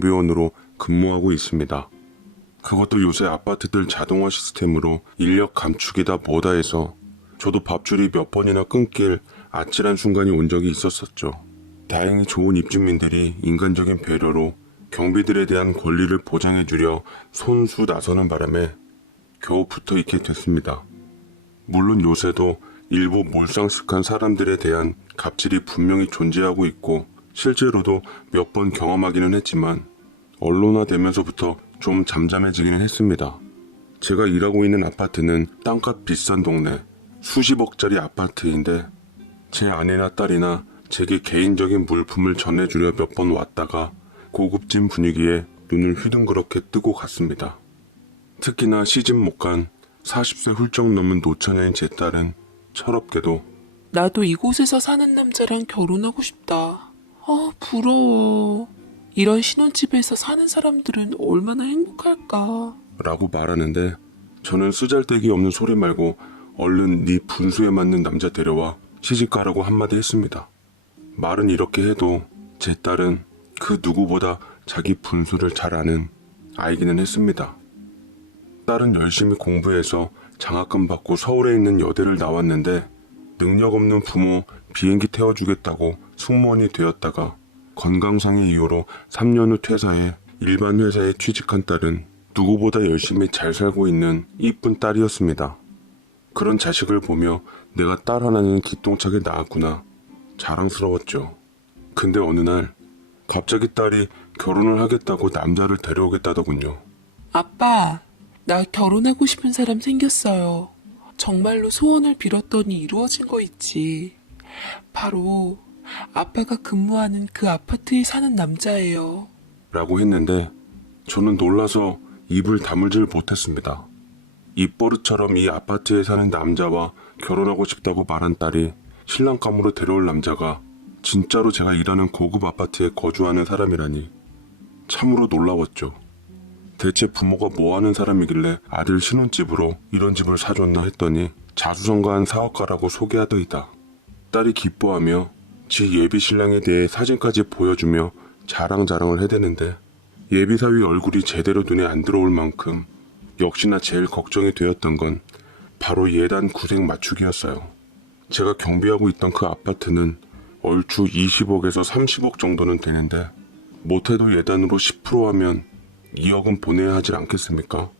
경비원으로 근무하고 있습니다. 그것도 요새 아파트들 자동화 시스템으로 인력 감축이다 뭐다 해서 저도 밥줄이 몇 번이나 끊길 아찔한 순간이 온 적이 있었었죠. 다행히 좋은 입주민들이 인간적인 배려로 경비들에 대한 권리를 보장해주려 손수 나서는 바람에 겨우 붙어 있게 됐습니다. 물론 요새도 일부 몰상식한 사람들에 대한 갑질이 분명히 존재하고 있고 실제로도 몇 번 경험하기는 했지만 언론화되면서부터 좀 잠잠해지기는 했습니다. 제가 일하고 있는 아파트는 땅값 비싼 동네 수십억짜리 아파트인데 제 아내나 딸이나 제게 개인적인 물품을 전해주려 몇 번 왔다가 고급진 분위기에 눈을 휘둥그렇게 뜨고 갔습니다. 특히나 시집 못 간 40세 훌쩍 넘은 노처녀인 제 딸은 철없게도 나도 이곳에서 사는 남자랑 결혼하고 싶다. 부러워. 이런 신혼집에서 사는 사람들은 얼마나 행복할까. 라고 말하는데 저는 쓰잘데기 없는 소리 말고 얼른 네 분수에 맞는 남자 데려와 시집가라고 한마디 했습니다. 말은 이렇게 해도 제 딸은 그 누구보다 자기 분수를 잘 아는 아이기는 했습니다. 딸은 열심히 공부해서 장학금 받고 서울에 있는 여대를 나왔는데 능력 없는 부모 비행기 태워주겠다고 승무원이 되었다가 건강상의 이유로 3년 후 퇴사해 일반 회사에 취직한 딸은 누구보다 열심히 잘 살고 있는 이쁜 딸이었습니다. 그런 자식을 보며 내가 딸 하나는 기똥차게 낳았구나 자랑스러웠죠. 근데 어느 날 갑자기 딸이 결혼을 하겠다고 남자를 데려오겠다더군요. 아빠, 나 결혼하고 싶은 사람 생겼어요. 정말로 소원을 빌었더니 이루어진 거 있지. 바로 아빠가 근무하는 그 아파트에 사는 남자예요. 라고 했는데 저는 놀라서 입을 다물질 못했습니다. 입버릇처럼 이 아파트에 사는 남자와 결혼하고 싶다고 말한 딸이 신랑감으로 데려올 남자가 진짜로 제가 일하는 고급 아파트에 거주하는 사람이라니 참으로 놀라웠죠. 대체 부모가 뭐하는 사람이길래 아들 신혼집으로 이런 집을 사줬나 했더니 자수성가한 사업가라고 소개하더이다. 딸이 기뻐하며 지 예비신랑에 대해 사진까지 보여주며 자랑자랑을 해대는데 예비사위 얼굴이 제대로 눈에 안 들어올 만큼 역시나 제일 걱정이 되었던 건 바로 예단 구색 맞추기였어요. 제가 경비하고 있던 그 아파트는 얼추 20억에서 30억 정도는 되는데 못해도 예단으로 10% 하면 2억은 보내야 하질 않겠습니까?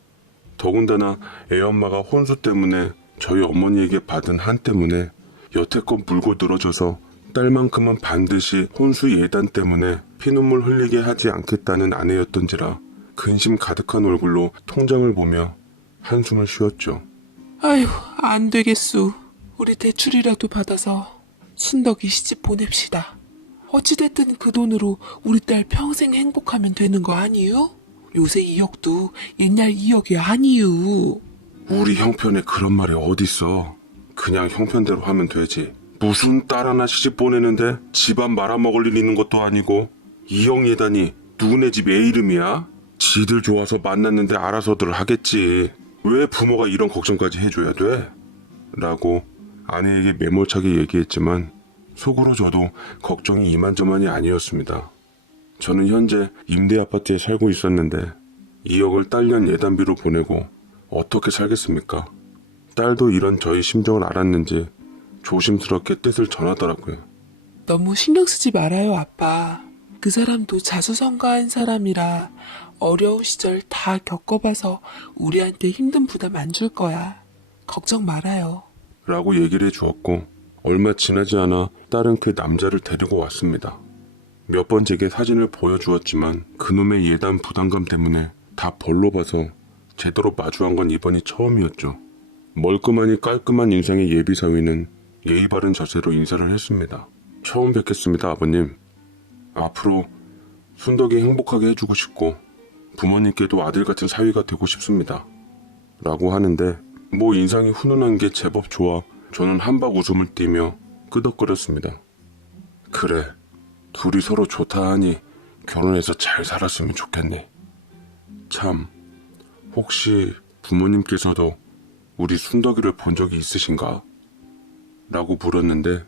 더군다나 애엄마가 혼수 때문에 저희 어머니에게 받은 한 때문에 여태껏 물고 늘어져서 딸만큼은 반드시 혼수 예단 때문에 피눈물 흘리게 하지 않겠다는 아내였던지라 근심 가득한 얼굴로 통장을 보며 한숨을 쉬었죠. 아휴, 안 되겠소. 우리 대출이라도 받아서 순덕이 시집 보냅시다. 어찌됐든 그 돈으로 우리 딸 평생 행복하면 되는 거 아니유? 요새 2억도 옛날 2억이 아니유. 우리 형편에 그런 말이 어딨어. 그냥 형편대로 하면 되지. 무슨 딸 하나 시집 보내는데 집안 말아먹을 일 있는 것도 아니고 2억 예단이 누구네 집 애 이름이야? 지들 좋아서 만났는데 알아서들 하겠지. 왜 부모가 이런 걱정까지 해줘야 돼? 라고 아내에게 매몰차게 얘기했지만 속으로 저도 걱정이 이만저만이 아니었습니다. 저는 현재 임대 아파트에 살고 있었는데 2억을 딸년 예단비로 보내고 어떻게 살겠습니까? 딸도 이런 저희 심정을 알았는지 조심스럽게 뜻을 전하더라고요. 너무 신경 쓰지 말아요, 아빠. 그 사람도 자수성가한 사람이라 어려운 시절 다 겪어봐서 우리한테 힘든 부담 안 줄 거야. 걱정 말아요. 라고 얘기를 해주었고 얼마 지나지 않아 딸은 그 남자를 데리고 왔습니다. 몇 번 제게 사진을 보여주었지만 그놈의 예단 부담감 때문에 다 벌로 봐서 제대로 마주한 건 이번이 처음이었죠. 멀끔하니 깔끔한 인상의 예비사위는 예의 바른 자세로 인사를 했습니다. 처음 뵙겠습니다, 아버님. 앞으로 순덕이 행복하게 해주고 싶고 부모님께도 아들 같은 사위가 되고 싶습니다. 라고 하는데 뭐 인상이 훈훈한 게 제법 좋아 저는 한박 웃음을 띠며 끄덕거렸습니다. 그래, 둘이 서로 좋다 하니 결혼해서 잘 살았으면 좋겠네. 참, 혹시 부모님께서도 우리 순덕이를 본 적이 있으신가? 라고 물었는데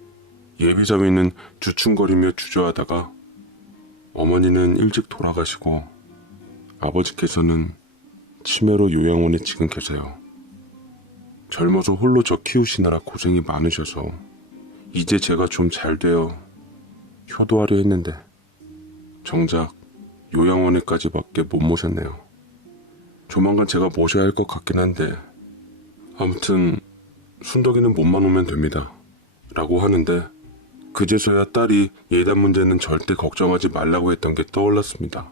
예비자위는 주춤거리며 주저하다가 어머니는 일찍 돌아가시고 아버지께서는 치매로 요양원에 지금 계세요. 젊어서 홀로 저 키우시느라 고생이 많으셔서 이제 제가 좀 잘 되어 효도하려 했는데 정작 요양원에까지밖에 못 모셨네요. 조만간 제가 모셔야 할 것 같긴 한데 아무튼 순덕이는 몸만 오면 됩니다. 라고 하는데 그제서야 딸이 예단 문제는 절대 걱정하지 말라고 했던 게 떠올랐습니다.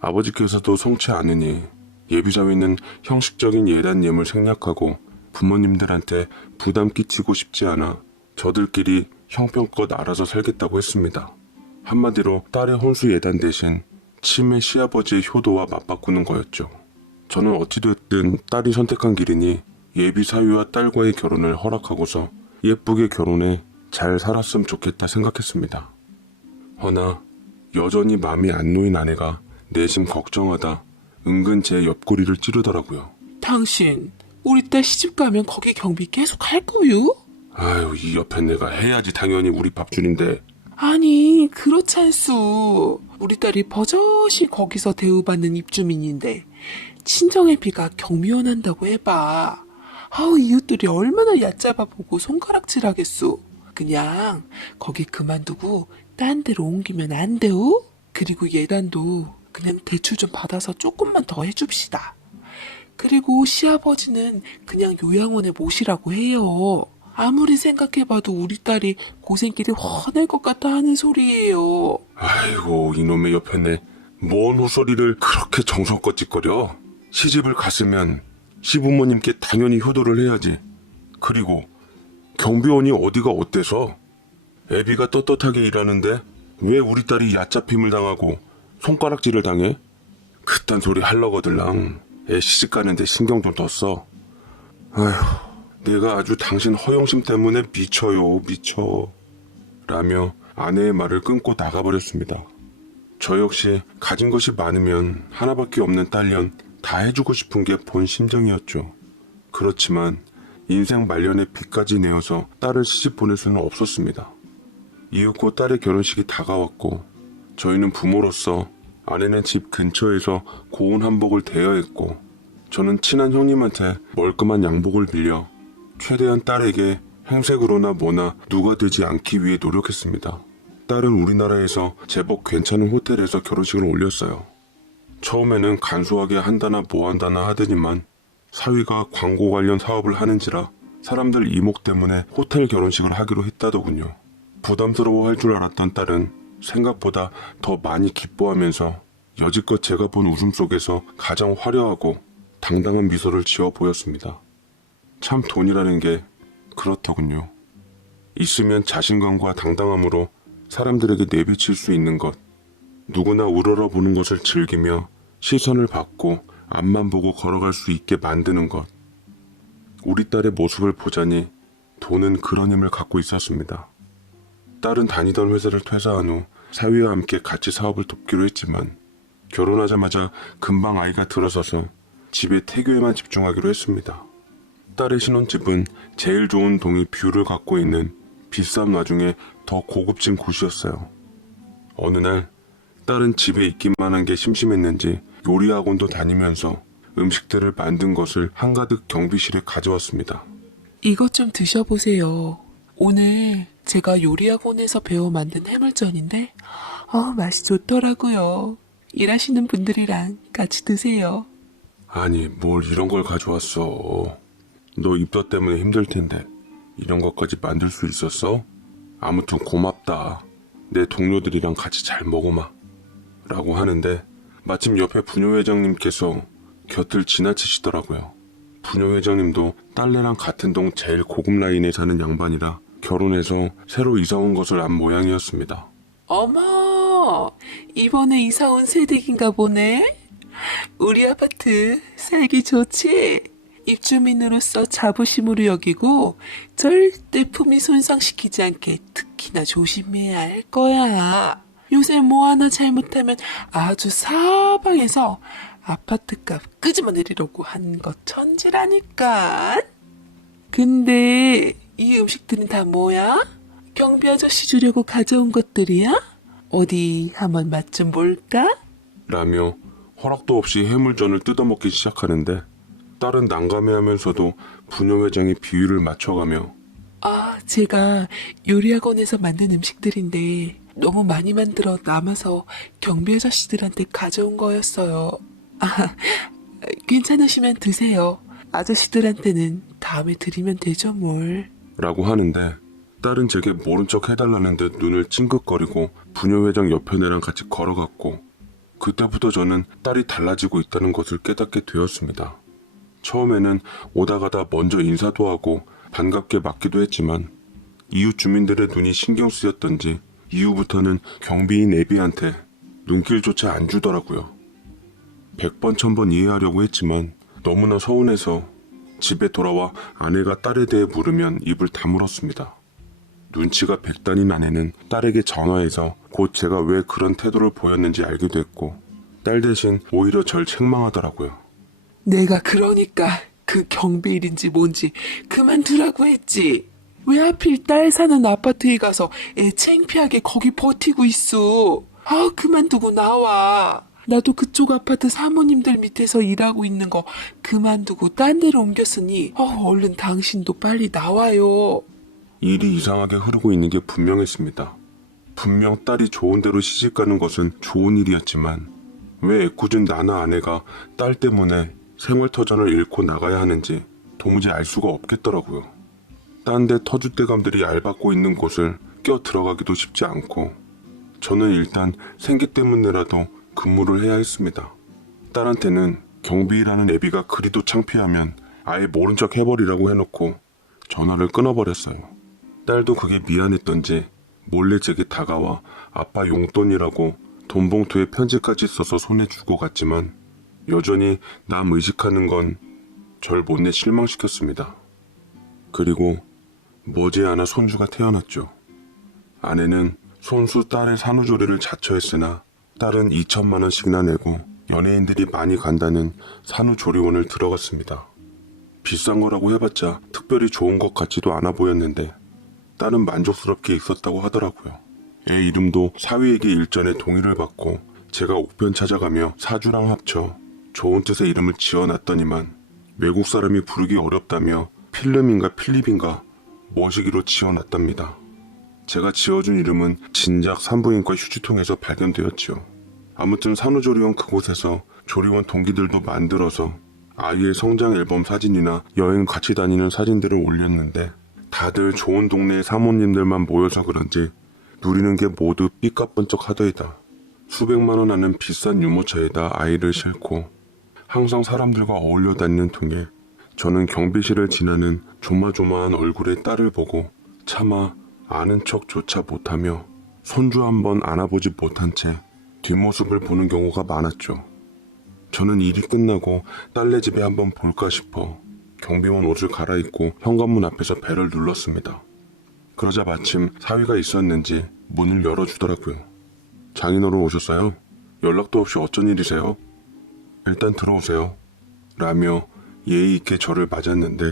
아버지께서도 성치 않으니 예비사위는 형식적인 예단 예물 생략하고 부모님들한테 부담 끼치고 싶지 않아 저들끼리 형편껏 알아서 살겠다고 했습니다. 한마디로 딸의 혼수 예단 대신 치매 시아버지의 효도와 맞바꾸는 거였죠. 저는 어찌됐든 딸이 선택한 길이니 예비사위와 딸과의 결혼을 허락하고서 예쁘게 결혼해 잘 살았으면 좋겠다 생각했습니다. 허나 여전히 마음이 안 놓인 아내가 내심 걱정하다 은근 제 옆구리를 찌르더라고요. 당신 우리 딸 시집 가면 거기 경비 계속 할 거요? 아유, 이 옆에 내가 해야지 당연히 우리 밥줄인데. 아니 그렇지 않소. 우리 딸이 버젓이 거기서 대우받는 입주민인데 친정의 비가 경비원 한다고 해봐. 아우 이웃들이 얼마나 얕잡아 보고 손가락질하겠소. 그냥 거기 그만두고 딴 데로 옮기면 안 돼요? 그리고 예단도 그냥 대출 좀 받아서 조금만 더 해줍시다. 그리고 시아버지는 그냥 요양원에 모시라고 해요. 아무리 생각해봐도 우리 딸이 고생길이 훤할 것 같아 하는 소리예요. 아이고, 이놈의 옆에 내뭔 헛소리를 그렇게 정성껏 짓거려. 시집을 갔으면 시부모님께 당연히 효도를 해야지. 그리고 경비원이 어디가 어때서? 애비가 떳떳하게 일하는데 왜 우리 딸이 얕잡힘을 당하고 손가락질을 당해? 그딴 소리 하려거들랑 애 시집 가는데 신경 좀 뒀어. 아휴, 내가 아주 당신 허영심 때문에 미쳐요, 미쳐. 라며 아내의 말을 끊고 나가버렸습니다. 저 역시 가진 것이 많으면 하나밖에 없는 딸년 다 해주고 싶은 게 본 심정이었죠. 그렇지만 인생 말년에 빚까지 내어서 딸을 시집 보낼 수는 없었습니다. 이윽고 딸의 결혼식이 다가왔고 저희는 부모로서 아내는 집 근처에서 고운 한복을 대여했고 저는 친한 형님한테 멀끔한 양복을 빌려 최대한 딸에게 행색으로나 뭐나 누가 되지 않기 위해 노력했습니다. 딸은 우리나라에서 제법 괜찮은 호텔에서 결혼식을 올렸어요. 처음에는 간소하게 한다나 뭐 한다나 하더니만 사위가 광고 관련 사업을 하는지라 사람들 이목 때문에 호텔 결혼식을 하기로 했다더군요. 부담스러워할 줄 알았던 딸은 생각보다 더 많이 기뻐하면서 여지껏 제가 본 웃음 속에서 가장 화려하고 당당한 미소를 지어 보였습니다. 참 돈이라는 게 그렇더군요. 있으면 자신감과 당당함으로 사람들에게 내비칠 수 있는 것, 누구나 우러러보는 것을 즐기며 시선을 받고 앞만 보고 걸어갈 수 있게 만드는 것. 우리 딸의 모습을 보자니 돈은 그런 힘을 갖고 있었습니다. 딸은 다니던 회사를 퇴사한 후 사위와 함께 같이 사업을 돕기로 했지만 결혼하자마자 금방 아이가 들어서서 집에 태교에만 집중하기로 했습니다. 딸의 신혼집은 제일 좋은 동이 뷰를 갖고 있는 비싼 와중에 더 고급진 곳이었어요. 어느 날 딸은 집에 있기만 한 게 심심했는지 요리학원도 다니면서 음식들을 만든 것을 한가득 경비실에 가져왔습니다. 이것 좀 드셔보세요. 오늘 제가 요리학원에서 배워 만든 해물전인데 맛이 좋더라고요. 일하시는 분들이랑 같이 드세요. 아니, 뭘 이런 걸 가져왔어. 너 입덧 때문에 힘들 텐데 이런 것까지 만들 수 있었어? 아무튼 고맙다. 내 동료들이랑 같이 잘 먹어마. 라고 하는데 마침 옆에 부녀회장님께서 곁을 지나치시더라고요. 부녀회장님도 딸내랑 같은 동 제일 고급 라인에 사는 양반이라 결혼해서 새로 이사 온 것을 안 모양이었습니다. 어머, 이번에 이사 온 새댁인가 보네? 우리 아파트 살기 좋지? 입주민으로서 자부심으로 여기고 절대 품위 손상시키지 않게 특히나 조심해야 할 거야. 요새 뭐 하나 잘못하면 아주 사방에서 아파트값 끄집어내리려고 하는 것 천지라니까. 근데 이 음식들은 다 뭐야? 경비 아저씨 주려고 가져온 것들이야? 어디 한번 맛 좀 볼까? 라며 허락도 없이 해물전을 뜯어먹기 시작하는데 딸은 난감해하면서도 부녀 회장이 비율을 맞춰가며 아, 제가 요리학원에서 만든 음식들인데 너무 많이 만들어 남아서 경비 아저씨들한테 가져온 거였어요. 아, 괜찮으시면 드세요. 아저씨들한테는 다음에 드리면 되죠, 뭘. 라고 하는데 딸은 제게 모른 척 해달라는 듯 눈을 찡긋거리고 부녀 회장 옆에 내랑 같이 걸어갔고 그때부터 저는 딸이 달라지고 있다는 것을 깨닫게 되었습니다. 처음에는 오다 가다 먼저 인사도 하고 반갑게 맞기도 했지만 이웃 주민들의 눈이 신경 쓰였던지 이후부터는 경비인 애비한테 눈길조차 안 주더라고요. 100번 1000번 이해하려고 했지만 너무나 서운해서 집에 돌아와 아내가 딸에 대해 물으면 입을 다물었습니다. 눈치가 백단인 아내는 딸에게 전화해서 곧 제가 왜 그런 태도를 보였는지 알게 됐고 딸 대신 오히려 절 책망하더라고요. 내가 그러니까 그 경비일인지 뭔지 그만두라고 했지. 왜 하필 딸 사는 아파트에 가서 애 창피하게 거기 버티고 있어. 아, 그만두고 나와. 나도 그쪽 아파트 사모님들 밑에서 일하고 있는 거 그만두고 딴 데로 옮겼으니 얼른 당신도 빨리 나와요. 일이 이상하게 흐르고 있는 게 분명했습니다. 분명 딸이 좋은 데로 시집가는 것은 좋은 일이었지만 왜 애꿎은 나나 아내가 딸 때문에 생활터전을 잃고 나가야 하는지 도무지 알 수가 없겠더라고요. 딴 데 터줏대감들이 얇아고 있는 곳을 껴 들어가기도 쉽지 않고 저는 일단 생계 때문에라도 근무를 해야 했습니다. 딸한테는 경비라는 애비가 그리도 창피하면 아예 모른 척 해버리라고 해놓고 전화를 끊어버렸어요. 딸도 그게 미안했던지 몰래 제게 다가와 아빠 용돈이라고 돈 봉투에 편지까지 써서 손에 주고 갔지만 여전히 남 의식하는 건 절 못내 실망시켰습니다. 그리고 머지않아 손주가 태어났죠. 아내는 손수 딸의 산후조리를 자처했으나 딸은 2천만 원씩이나 내고 연예인들이 많이 간다는 산후조리원을 들어갔습니다. 비싼 거라고 해봤자 특별히 좋은 것 같지도 않아 보였는데 딸은 만족스럽게 있었다고 하더라고요. 애 이름도 사위에게 일전에 동의를 받고 제가 옥변 찾아가며 사주랑 합쳐 좋은 뜻의 이름을 지어놨더니만 외국 사람이 부르기 어렵다며 필름인가 필립인가 머시기로 지어놨답니다. 제가 지어준 이름은 진작 산부인과 휴지통에서 발견되었죠. 아무튼 산후조리원 그곳에서 조리원 동기들도 만들어서 아이의 성장 앨범 사진이나 여행 같이 다니는 사진들을 올렸는데 다들 좋은 동네의 사모님들만 모여서 그런지 누리는 게 모두 삐까뻔쩍 하더이다. 수백만 원 하는 비싼 유모차에다 아이를 싣고 항상 사람들과 어울려 다니는 통에 저는 경비실을 지나는 조마조마한 얼굴의 딸을 보고 차마 아는 척조차 못하며 손주 한번 안아보지 못한 채 뒷모습을 보는 경우가 많았죠. 저는 일이 끝나고 딸네 집에 한번 볼까 싶어 경비원 옷을 갈아입고 현관문 앞에서 벨을 눌렀습니다. 그러자 마침 사위가 있었는지 문을 열어주더라고요. 장인어른 오셨어요? 연락도 없이 어쩐 일이세요? 일단 들어오세요. 라며 예의 있게 저를 맞았는데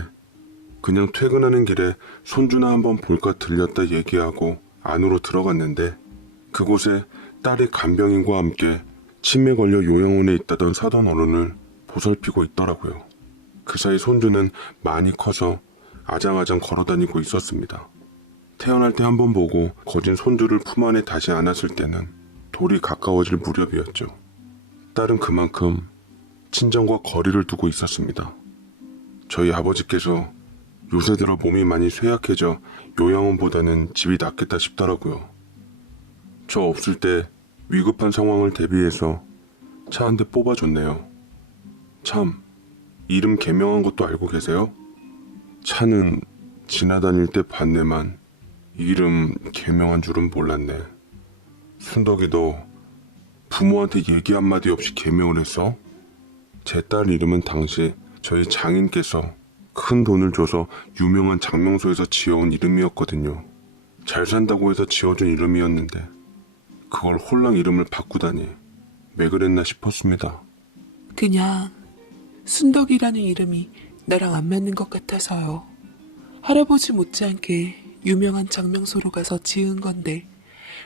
그냥 퇴근하는 길에 손주나 한번 볼까 들렸다 얘기하고 안으로 들어갔는데 그곳에 딸의 간병인과 함께 치매 걸려 요양원에 있다던 사돈 어른을 보살피고 있더라고요. 그 사이 손주는 많이 커서 아장아장 걸어다니고 있었습니다. 태어날 때 한번 보고 거진 손주를 품 안에 다시 안았을 때는 돌이 가까워질 무렵이었죠. 딸은 그만큼 친정과 거리를 두고 있었습니다. 저희 아버지께서 요새 들어 몸이 많이 쇠약해져 요양원보다는 집이 낫겠다 싶더라고요. 저 없을 때 위급한 상황을 대비해서 차 한 대 뽑아줬네요. 참, 이름 개명한 것도 알고 계세요? 차는 지나다닐 때 봤네만 이름 개명한 줄은 몰랐네. 순덕이도 부모한테 얘기 한마디 없이 개명을 했어? 제 딸 이름은 당시 저희 장인께서 큰 돈을 줘서 유명한 장명소에서 지어온 이름이었거든요. 잘 산다고 해서 지어준 이름이었는데 그걸 홀랑 이름을 바꾸다니 왜 그랬나 싶었습니다. 그냥 순덕이라는 이름이 나랑 안 맞는 것 같아서요. 할아버지 못지않게 유명한 장명소로 가서 지은 건데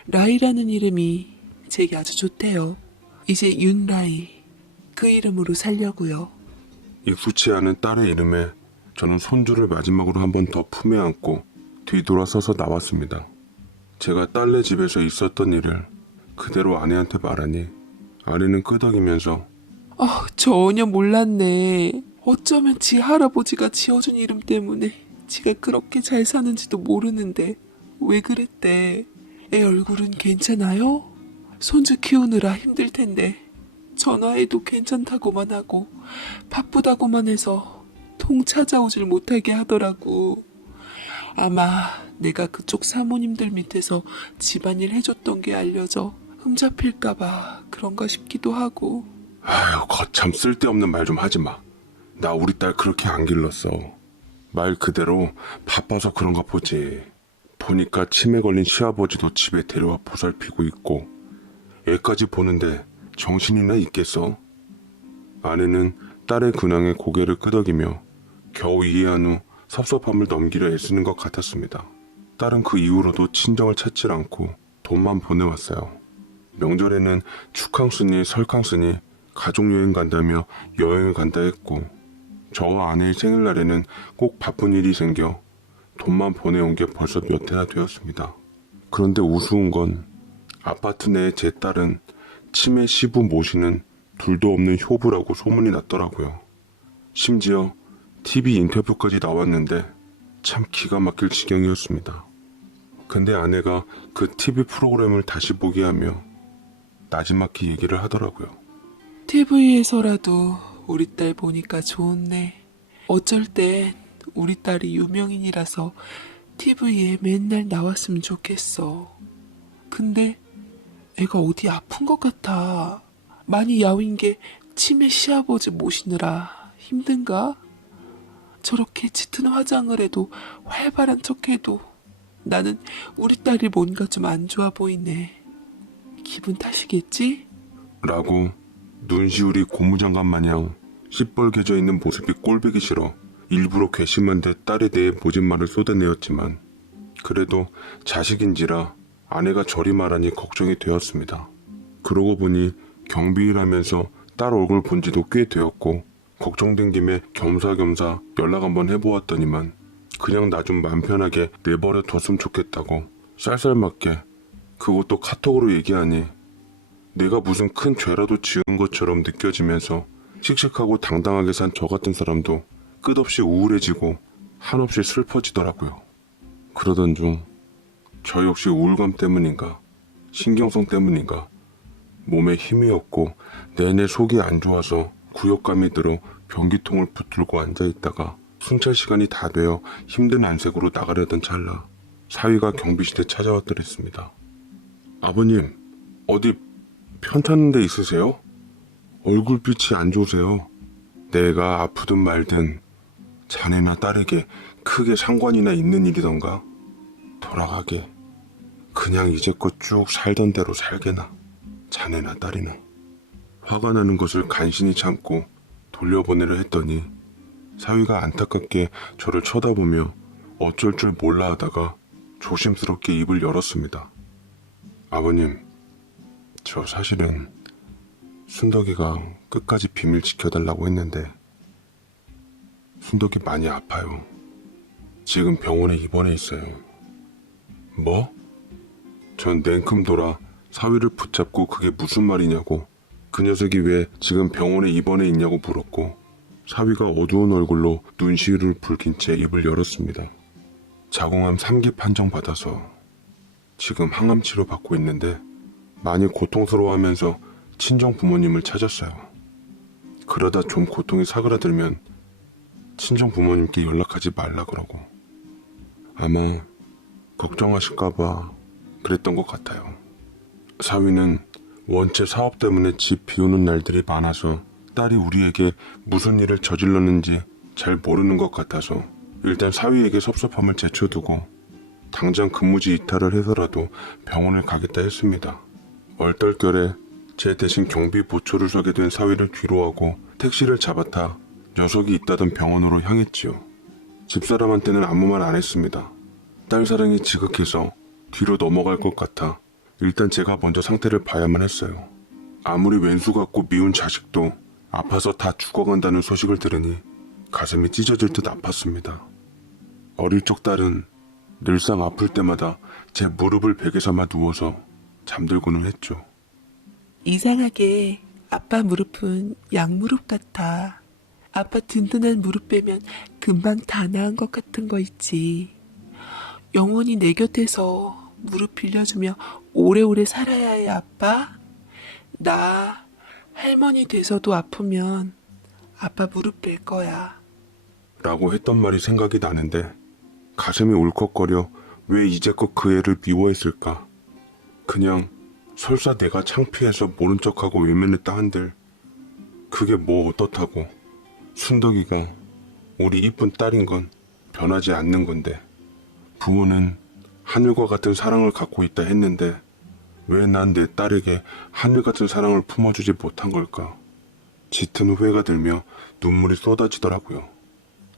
라이라는 이름이 제게 아주 좋대요. 이제 윤라이 그 이름으로 살려고요. 익숙치 않은 딸의 이름에 저는 손주를 마지막으로 한 번 더 품에 안고 뒤돌아서서 나왔습니다. 제가 딸네 집에서 있었던 일을 그대로 아내한테 말하니 아내는 끄덕이면서 전혀 몰랐네. 어쩌면 지 할아버지가 지어준 이름 때문에 지가 그렇게 잘 사는지도 모르는데 왜 그랬대? 애 얼굴은 괜찮아요? 손주 키우느라 힘들 텐데 전화해도 괜찮다고만 하고 바쁘다고만 해서 통 찾아오질 못하게 하더라고. 아마 내가 그쪽 사모님들 밑에서 집안일 해줬던 게 알려져 흠잡힐까봐 그런가 싶기도 하고. 아유, 거참 쓸데없는 말 좀 하지 마. 나 우리 딸 그렇게 안 길렀어. 말 그대로 바빠서 그런가 보지. 보니까 치매 걸린 시아버지도 집에 데려와 보살피고 있고 애까지 보는데 정신이나 있겠어? 아내는 딸의 근황에 고개를 끄덕이며 겨우 이해한 후 섭섭함을 넘기려 애쓰는 것 같았습니다. 딸은 그 이후로도 친정을 찾질 않고 돈만 보내왔어요. 명절에는 축항쓰니 설캉쓰니 가족여행 간다며 여행을 간다 했고 저와 아내의 생일날에는 꼭 바쁜 일이 생겨 돈만 보내온 게 벌써 몇 해나 되었습니다. 그런데 우스운 건 아파트 내에 제 딸은 치매 시부 모시는 둘도 없는 효부라고 소문이 났더라고요. 심지어 TV 인터뷰까지 나왔는데 참 기가 막힐 지경이었습니다. 근데 아내가 그 TV 프로그램을 다시 보게 하며 나지막히 얘기를 하더라고요. TV에서라도 우리 딸 보니까 좋네. 어쩔 땐 우리 딸이 유명인이라서 TV에 맨날 나왔으면 좋겠어. 근데 애가 어디 아픈 것 같아. 많이 야윈 게 치매 시아버지 모시느라 힘든가? 저렇게 짙은 화장을 해도 활발한 척해도 나는 우리 딸이 뭔가 좀 안 좋아 보이네. 기분 탓이겠지? 라고 눈시울이 고무장갑 마냥 시뻘개져 있는 모습이 꼴보기 싫어 일부러 괘씸한 듯 딸에 대해 모진 말을 쏟아내었지만 그래도 자식인지라 아내가 저리 말하니 걱정이 되었습니다. 그러고 보니 경비일하면서 딸 얼굴 본 지도 꽤 되었고 걱정된 김에 겸사겸사 연락 한번 해보았더니만 그냥 나 좀 맘 편하게 내버려 뒀으면 좋겠다고 쌀쌀맞게 그것도 카톡으로 얘기하니 내가 무슨 큰 죄라도 지은 것처럼 느껴지면서 씩씩하고 당당하게 산 저 같은 사람도 끝없이 우울해지고 한없이 슬퍼지더라고요. 그러던 중 저 역시 우울감 때문인가 신경성 때문인가 몸에 힘이 없고 내내 속이 안 좋아서 구역감이 들어 변기통을 붙들고 앉아있다가 순찰 시간이 다 되어 힘든 안색으로 나가려던 찰나 사위가 경비실에 찾아왔더랬습니다. 아버님, 어디 편찮은 데 있으세요? 얼굴빛이 안 좋으세요. 내가 아프든 말든 자네나 딸에게 크게 상관이나 있는 일이던가? 돌아가게. 그냥 이제껏 쭉 살던 대로 살게나. 자네나 딸이나. 화가 나는 것을 간신히 참고 돌려보내려 했더니 사위가 안타깝게 저를 쳐다보며 어쩔 줄 몰라 하다가 조심스럽게 입을 열었습니다. 아버님, 저 사실은 순덕이가 끝까지 비밀 지켜달라고 했는데 순덕이 많이 아파요. 지금 병원에 입원해 있어요. 뭐? 전 냉큼 돌아 사위를 붙잡고 그게 무슨 말이냐고 그 녀석이 왜 지금 병원에 입원해 있냐고 물었고 사위가 어두운 얼굴로 눈시울을 붉힌 채 입을 열었습니다. 자궁암 3기 판정 받아서 지금 항암 치료 받고 있는데 많이 고통스러워하면서 친정 부모님을 찾았어요. 그러다 좀 고통이 사그라들면 친정 부모님께 연락하지 말라 그러고 아마 걱정하실까봐 그랬던 것 같아요. 사위는 원체 사업 때문에 집 비우는 날들이 많아서 딸이 우리에게 무슨 일을 저질렀는지 잘 모르는 것 같아서 일단 사위에게 섭섭함을 제쳐두고 당장 근무지 이탈을 해서라도 병원을 가겠다 했습니다. 얼떨결에 제 대신 경비 보초를 서게 된 사위를 뒤로하고 택시를 잡아타 녀석이 있다던 병원으로 향했지요. 집사람한테는 아무 말 안 했습니다. 딸 사랑이 지극해서 뒤로 넘어갈 것 같아 일단 제가 먼저 상태를 봐야만 했어요. 아무리 왼수 같고 미운 자식도 아파서 다 죽어간다는 소식을 들으니 가슴이 찢어질 듯 아팠습니다. 어릴 적 딸은 늘상 아플 때마다 제 무릎을 베개삼아 누워서 잠들고는 했죠. 이상하게 아빠 무릎은 양무릎 같아. 아빠 든든한 무릎 빼면 금방 다 나은 것 같은 거 있지. 영원히 내 곁에서 무릎 빌려주며 오래오래 살아야 해, 아빠. 나 할머니 돼서도 아프면 아빠 무릎 뺄 거야. 라고 했던 말이 생각이 나는데 가슴이 울컥거려 왜 이제껏 그 애를 미워했을까. 그냥 설사 내가 창피해서 모른 척하고 외면했다 한들 그게 뭐 어떻다고. 순덕이가 우리 이쁜 딸인 건 변하지 않는 건데. 부모는 하늘과 같은 사랑을 갖고 있다 했는데 왜 난 내 딸에게 하늘 같은 사랑을 품어주지 못한 걸까. 짙은 후회가 들며 눈물이 쏟아지더라고요.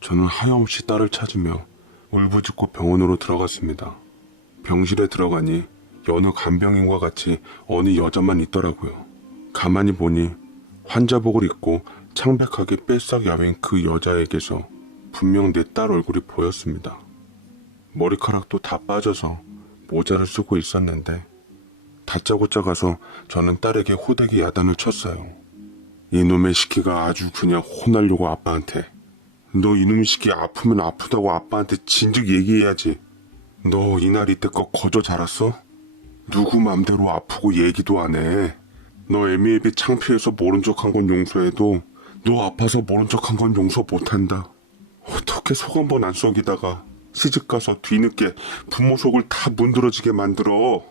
저는 하염없이 딸을 찾으며 울부짖고 병원으로 들어갔습니다. 병실에 들어가니 여느 간병인과 같이 어느 여자만 있더라고요. 가만히 보니 환자복을 입고 창백하게 빼싹 야윈 그 여자에게서 분명 내 딸 얼굴이 보였습니다. 머리카락도 다 빠져서 모자를 쓰고 있었는데 다짜고짜 가서 저는 딸에게 호되게 야단을 쳤어요. 이놈의 시키가 아주 그냥 혼나려고 아빠한테. 너 이놈의 시키 아프면 아프다고 아빠한테 진즉 얘기해야지. 너 이날 이때껏 거저 자랐어? 누구 맘대로 아프고 얘기도 안 해. 너 애미애비 창피해서 모른 척한 건 용서해도 너 아파서 모른 척한 건 용서 못한다. 어떻게 속 한 번 안 썩이다가 시집가서 뒤늦게 부모 속을 다 문드러지게 만들어.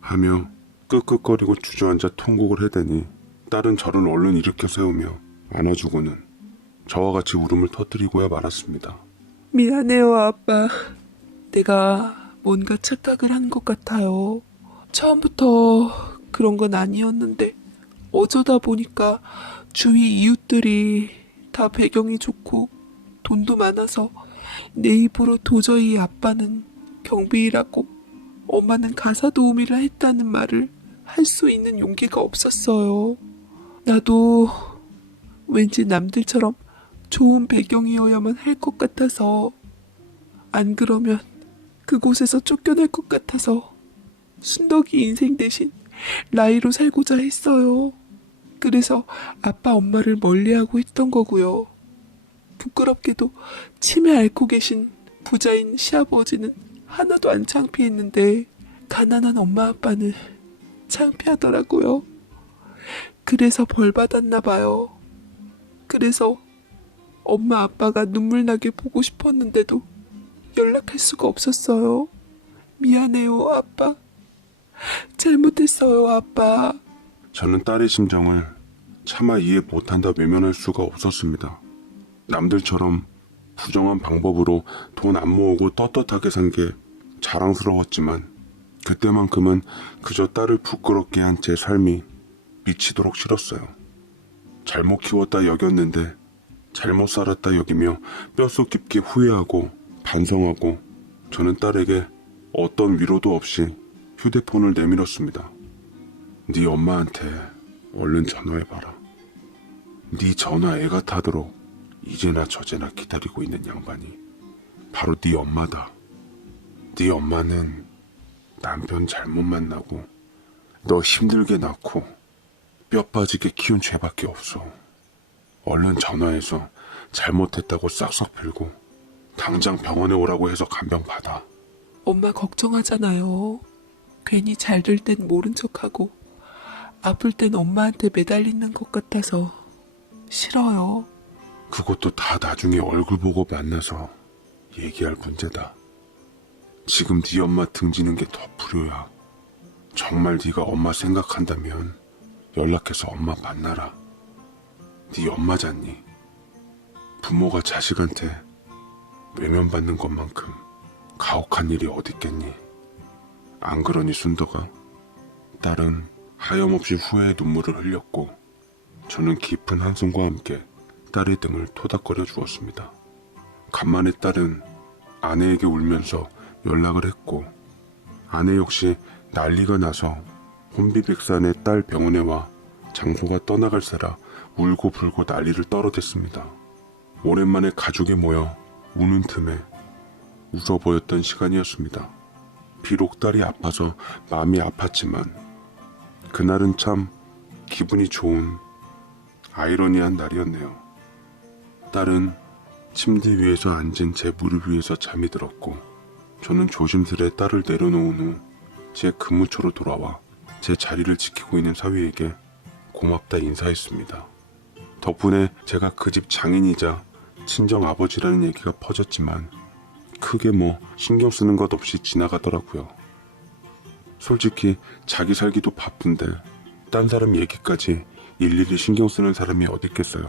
하며 끄끄거리고 주저앉아 통곡을 해대니 딸은 저를 얼른 일으켜 세우며 안아주고는 저와 같이 울음을 터뜨리고야 말았습니다. 미안해요, 아빠. 내가 뭔가 착각을 한 것 같아요. 처음부터 그런 건 아니었는데 어쩌다 보니까 주위 이웃들이 다 배경이 좋고 돈도 많아서 내 입으로 도저히 아빠는 경비라고 엄마는 가사 도우미라 했다는 말을 할 수 있는 용기가 없었어요. 나도 왠지 남들처럼 좋은 배경이어야만 할 것 같아서, 안 그러면 그곳에서 쫓겨날 것 같아서 순덕이 인생 대신 라이로 살고자 했어요. 그래서 아빠 엄마를 멀리하고 했던 거고요. 부끄럽게도 치매 앓고 계신 부자인 시아버지는 하나도 안 창피했는데 가난한 엄마 아빠는 창피하더라고요. 그래서 벌 받았나 봐요. 그래서 엄마 아빠가 눈물 나게 보고 싶었는데도 연락할 수가 없었어요. 미안해요, 아빠. 잘못했어요, 아빠. 저는 딸의 심정을 차마 이해 못한다 외면할 수가 없었습니다. 남들처럼 부정한 방법으로 돈 안 모으고 떳떳하게 산 게 자랑스러웠지만 그때만큼은 그저 딸을 부끄럽게 한 제 삶이 미치도록 싫었어요. 잘못 키웠다 여겼는데 잘못 살았다 여기며 뼛속 깊게 후회하고 반성하고 저는 딸에게 어떤 위로도 없이 휴대폰을 내밀었습니다. 네 엄마한테 얼른 전화해봐라. 네 전화 애가 타도록 이제나 저제나 기다리고 있는 양반이 바로 네 엄마다. 네 엄마는 남편 잘못 만나고 너 힘들게 낳고 뼈 빠지게 키운 죄밖에 없어. 얼른 전화해서 잘못했다고 싹싹 빌고 당장 병원에 오라고 해서 간병 받아. 엄마 걱정하잖아요. 괜히 잘 될 땐 모른 척하고 아플 땐 엄마한테 매달리는 것 같아서 싫어요. 그것도 다 나중에 얼굴 보고 만나서 얘기할 문제다. 지금 네 엄마 등지는 게 더 불효야. 정말 네가 엄마 생각한다면 연락해서 엄마 만나라. 네 엄마잖니. 부모가 자식한테 외면받는 것만큼 가혹한 일이 어딨겠니. 안 그러니 순덕아? 딸은 하염없이 후회의 눈물을 흘렸고 저는 깊은 한숨과 함께 딸의 등을 토닥거려 주었습니다. 간만에 딸은 아내에게 울면서 연락을 했고 아내 역시 난리가 나서 혼비백산의 딸 병원에 와 장소가 떠나갈세라 울고 불고 난리를 떨어댔습니다. 오랜만에 가족이 모여 우는 틈에 웃어 보였던 시간이었습니다. 비록 딸이 아파서 마음이 아팠지만 그날은 참 기분이 좋은 아이러니한 날이었네요. 딸은 침대 위에서 앉은 제 무릎 위에서 잠이 들었고 저는 조심스레 딸을 내려놓은 후 제 근무처로 돌아와 제 자리를 지키고 있는 사위에게 고맙다 인사했습니다. 덕분에 제가 그 집 장인이자 친정 아버지라는 얘기가 퍼졌지만 크게 뭐 신경 쓰는 것 없이 지나가더라고요. 솔직히 자기 살기도 바쁜데 딴 사람 얘기까지 일일이 신경 쓰는 사람이 어디 있겠어요.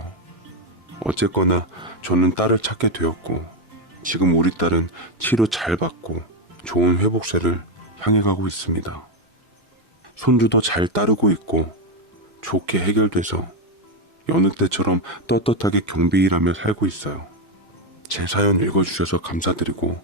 어쨌거나 저는 딸을 찾게 되었고 지금 우리 딸은 치료 잘 받고 좋은 회복세를 향해 가고 있습니다. 손주도 잘 따르고 있고 좋게 해결돼서 여느 때처럼 떳떳하게 경비 일하며 살고 있어요. 제 사연 읽어주셔서 감사드리고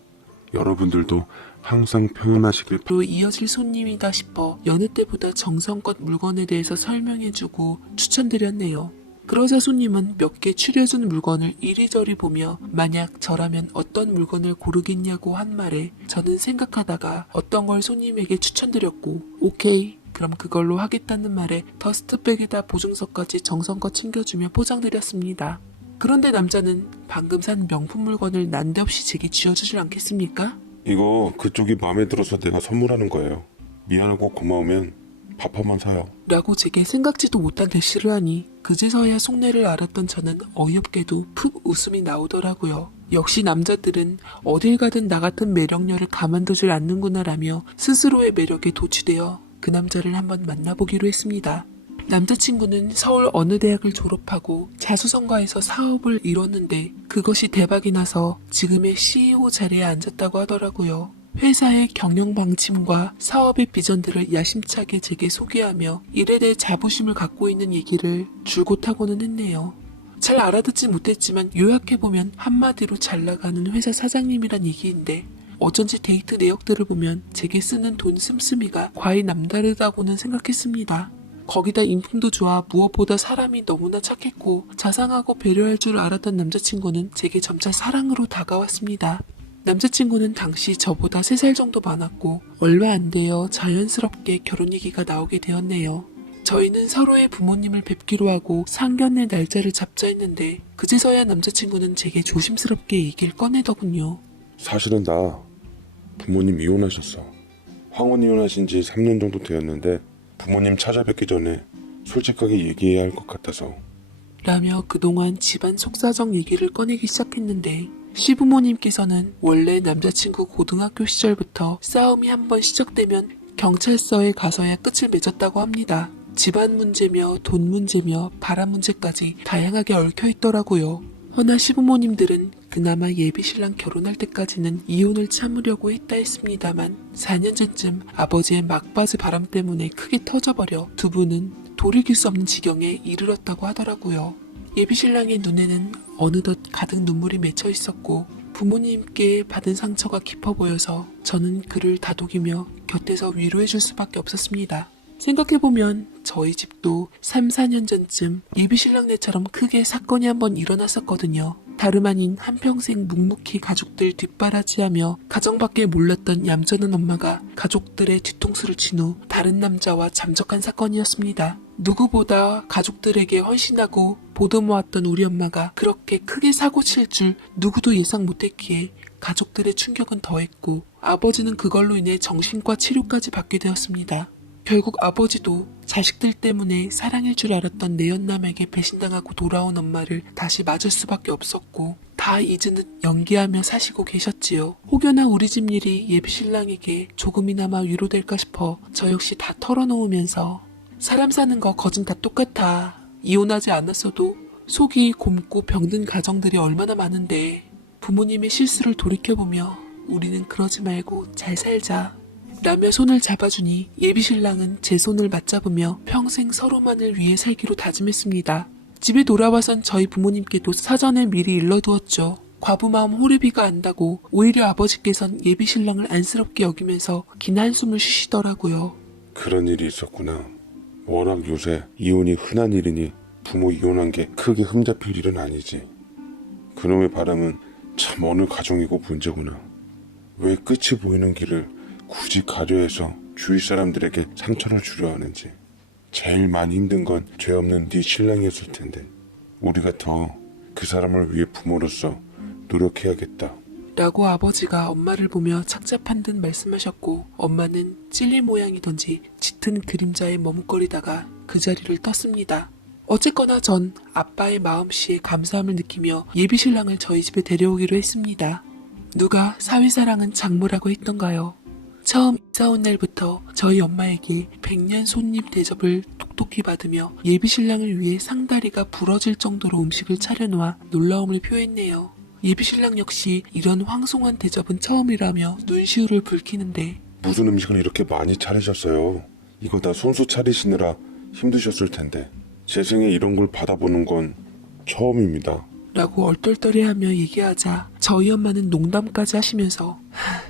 여러분들도 항상 평안하시길 로 이어질 손님이다 싶어 여느 때보다 정성껏 물건에 대해서 설명해주고 추천드렸네요. 그러자 손님은 몇 개 추려준 물건을 이리저리 보며 만약 저라면 어떤 물건을 고르겠냐고 한 말에 저는 생각하다가 어떤 걸 손님에게 추천드렸고 오케이 그럼 그걸로 하겠다는 말에 더스트백에다 보증서까지 정성껏 챙겨주며 포장드렸습니다. 그런데 남자는 방금 산 명품 물건을 난데없이 제게 쥐어주질 않겠습니까? 이거 그쪽이 마음에 들어서 내가 선물하는 거예요. 미안하고 고마우면 밥 한 번 사요. 라고 제게 생각지도 못한 대시를 하니 그제서야 속내를 알았던 저는 어이없게도 푹 웃음이 나오더라고요. 역시 남자들은 어딜 가든 나 같은 매력녀를 가만두질 않는구나라며 스스로의 매력에 도취되어 그 남자를 한번 만나보기로 했습니다. 남자친구는 서울 어느 대학을 졸업하고 자수성가해서 사업을 이뤘는데 그것이 대박이 나서 지금의 CEO 자리에 앉았다고 하더라고요. 회사의 경영 방침과 사업의 비전들을 야심차게 제게 소개하며 일에 대해 자부심을 갖고 있는 얘기를 줄곧 하고는 했네요. 잘 알아듣지 못했지만 요약해보면 한마디로 잘 나가는 회사 사장님이란 얘기인데 어쩐지 데이트 내역들을 보면 제게 쓰는 돈 씀씀이가 과히 남다르다고는 생각했습니다. 거기다 인품도 좋아 무엇보다 사람이 너무나 착했고 자상하고 배려할 줄 알았던 남자친구는 제게 점차 사랑으로 다가왔습니다. 남자친구는 당시 저보다 3살 정도 많았고 얼마 안 되어 자연스럽게 결혼 얘기가 나오게 되었네요. 저희는 서로의 부모님을 뵙기로 하고 상견례 날짜를 잡자 했는데 그제서야 남자친구는 제게 조심스럽게 얘기를 꺼내더군요. 사실은 나 부모님 이혼하셨어. 황혼 이혼하신 지 3년 정도 되었는데 부모님 찾아뵙기 전에 솔직하게 얘기해야 할 것 같아서 라며 그동안 집안 속사정 얘기를 꺼내기 시작했는데 시부모님께서는 원래 남자친구 고등학교 시절부터 싸움이 한번 시작되면 경찰서에 가서야 끝을 맺었다고 합니다. 집안 문제며 돈 문제며 바람 문제까지 다양하게 얽혀 있더라고요. 허나 시부모님들은 그나마 예비신랑 결혼할 때까지는 이혼을 참으려고 했다 했습니다만 4년 전쯤 아버지의 막바지 바람 때문에 크게 터져버려 두 분은 돌이킬 수 없는 지경에 이르렀다고 하더라고요. 예비신랑의 눈에는 어느덧 가득 눈물이 맺혀 있었고 부모님께 받은 상처가 깊어 보여서 저는 그를 다독이며 곁에서 위로해 줄 수밖에 없었습니다. 생각해보면 저희 집도 3, 4년 전쯤 예비신랑네처럼 크게 사건이 한번 일어났었거든요. 다름 아닌 한평생 묵묵히 가족들 뒷바라지하며 가정밖에 몰랐던 얌전한 엄마가 가족들의 뒤통수를 친 후 다른 남자와 잠적한 사건이었습니다. 누구보다 가족들에게 헌신하고 보듬어왔던 우리 엄마가 그렇게 크게 사고 칠 줄 누구도 예상 못했기에 가족들의 충격은 더했고 아버지는 그걸로 인해 정신과 치료까지 받게 되었습니다. 결국 아버지도 자식들 때문에 사랑일 줄 알았던 내연남에게 배신당하고 돌아온 엄마를 다시 맞을 수밖에 없었고 다 잊은 듯 연기하며 사시고 계셨지요. 혹여나 우리 집 일이 예비신랑에게 조금이나마 위로될까 싶어 저 역시 다 털어놓으면서 사람 사는 거 거진 다 똑같아. 이혼하지 않았어도 속이 곪고 병든 가정들이 얼마나 많은데 부모님의 실수를 돌이켜보며 우리는 그러지 말고 잘 살자 라며 손을 잡아주니 예비신랑은 제 손을 맞잡으며 평생 서로만을 위해 살기로 다짐했습니다. 집에 돌아와선 저희 부모님께도 사전에 미리 일러두었죠. 과부마음 호르비가 안다고 오히려 아버지께선 예비신랑을 안쓰럽게 여기면서 긴 한숨을 쉬시더라고요. 그런 일이 있었구나. 워낙 요새 이혼이 흔한 일이니 부모 이혼한 게 크게 흠잡힐 일은 아니지. 그놈의 바람은 참 어느 가정이고 문제구나. 왜 끝이 보이는 길을 굳이 가려 해서 주위 사람들에게 상처를 주려 하는지. 제일 많이 힘든 건 죄 없는 네 신랑이었을 텐데 우리가 더 그 사람을 위해 부모로서 노력해야겠다. 라고 아버지가 엄마를 보며 착잡한 듯 말씀하셨고 엄마는 찔린 모양이던지 짙은 그림자에 머뭇거리다가 그 자리를 떴습니다. 어쨌거나 전 아빠의 마음씨에 감사함을 느끼며 예비신랑을 저희 집에 데려오기로 했습니다. 누가 사위사랑은 장모라고 했던가요? 처음 이사 온 날부터 저희 엄마에게 100년 손님 대접을 톡톡히 받으며 예비신랑을 위해 상다리가 부러질 정도로 음식을 차려놓아 놀라움을 표했네요. 예비신랑 역시 이런 황송한 대접은 처음이라며 눈시울을 붉히는데 무슨 음식을 이렇게 많이 차리셨어요? 이거 다 손수 차리시느라 힘드셨을 텐데 제 생에 이런 걸 받아보는 건 처음입니다. 라고 얼떨떨해하며 얘기하자 저희 엄마는 농담까지 하시면서